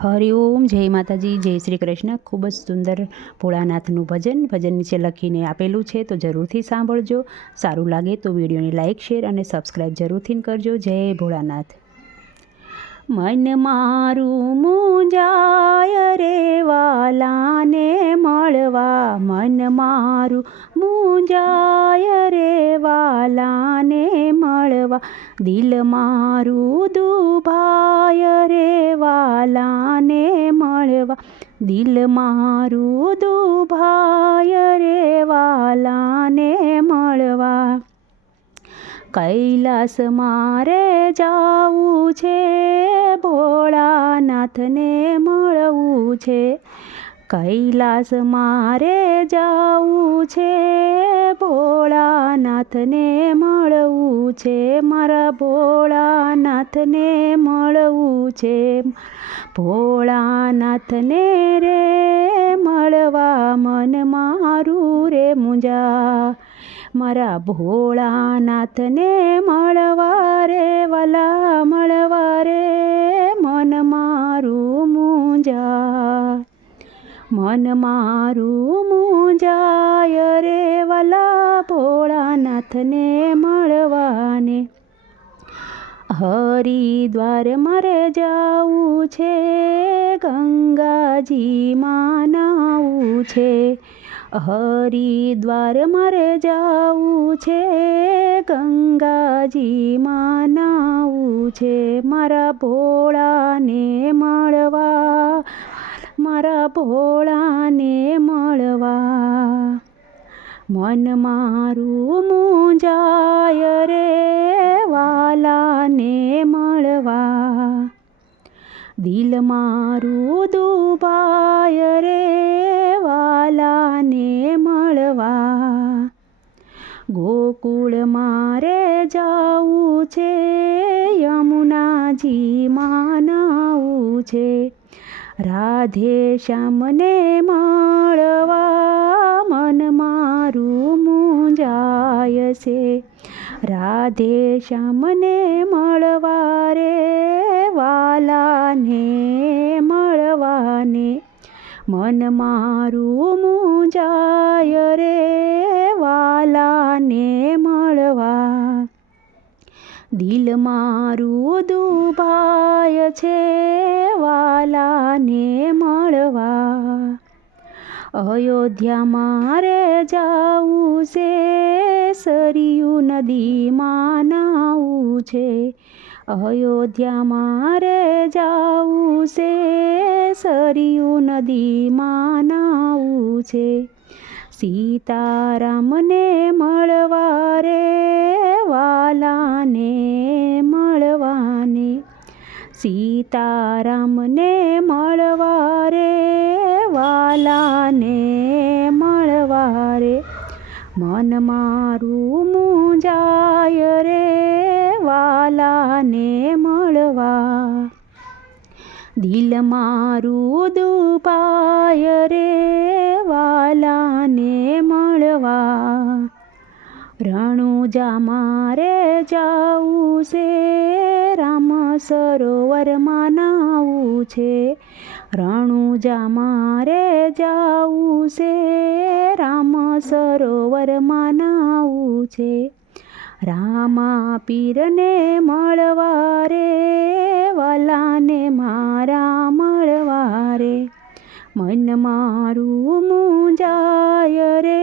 હરિઓમ, જય માતાજી, જય શ્રી કૃષ્ણ. ખૂબ જ સુંદર ભોળાનાથનું ભજન નીચે લખીને આપેલું છે, તો જરૂરથી સાંભળજો. સારું લાગે તો વિડીયોને લાઇક, શેર અને સબસ્ક્રાઈબ જરૂરથી કરજો. જય ભોળાનાથ. મન મારું મૂંઝાય રે વાલાને મળવા, મન મારું મૂંઝાય રે વાલાને મળવા, દિલ મારું દુભાય રે વાલાને મળવા, દિલ મારું દુભાય રે વાલાને મળવા. કૈલાસ મારે જાવું છે, ભોળાનાથને મળવું છે. કૈલાસ મારે જાવું છે, ભોળાનાથને મળવું છે. મારા ભોળાનાથને મળવું છે. ભોળાનાથને રે મળવા, મન મારું રે મૂંઝા. મારા ભોળાનાથને મળવા રે વાલા, મળવા રે મન મારું મૂંઝા. મન મારું મૂંઝાય રે વાલા, ભોળાનાથને મળવાને. હરિદ્વાર મારે જાવું છે, ગંગાજીમાં નાવું છે. હરિદ્વાર મારે જાવું છે, ગંગાજીમાં નાવું છે. મારા ભોળાને મળવા, મારા ભોળાને મળવા. મન મારું મૂંઝાય રે વાલાને મળવા, દિલ મારું દુભાય રે વાલાને મળવા. ગોકુળ મારે જાવું છે, યમુનાજીમાં નાવું છે. રાધે શ્યામને મળવા, મન મારું મૂંઝાય છે. રાધે શ્યામને મળવા રે વાલાને મળવાને. મન મારું મૂંઝાય રે વાલાને મળવા, દિલ મારું દુભાય છે વાલાને મળવા. અયોધ્યા મારે જાવું છે, સરયુ નદીમાં નાવું છે. અયોધ્યા મારે જાવું છે, સરયુ નદીમાં નાવું છે. સીતારામને મળવા રે વાલાને મળવાને. સીતારામને મળવા રે વાલાને મળવા રે. મન મારું મૂંઝાય રે વાલાને મળવા, દિલ મારું દુભાય રે વાલાને મળવા. રણુજા મારે જાવું છે, રામ સરોવરમાં નાવું છે. રણુજા મારે જાવું છે, રામ સરોવરમાં નાવું છે. રામા પીરને મળવા રે વાલાને મારા મળવા રે. મન મારું મૂંઝાય રે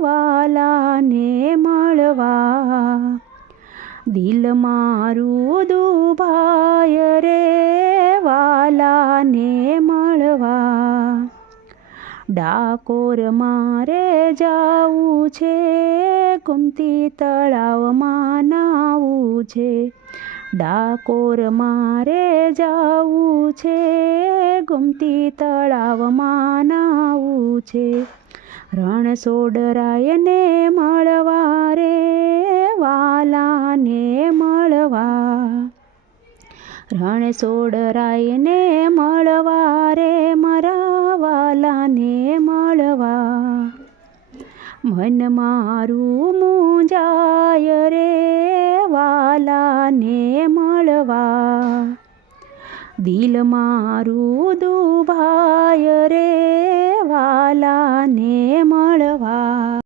વાલાને મળવા, દિલ મારું દુભાય રે વાલાને મળવા. ડાકોર મારે જાવું છે, ગોમતી તળાવમાં નાવું છે. ડાકોર મારે જાવું છે, ગોમતી તળાવમાં નાવું છે. રણછોડરાયને મળવા રે વાલાને મળવા. રણછોડરાયને મળવા રે મારા વાલાને મળવા. મન મારું મૂંઝાય રે વાલાને મળવા, દિલ મારું દુભાય રે વાલાને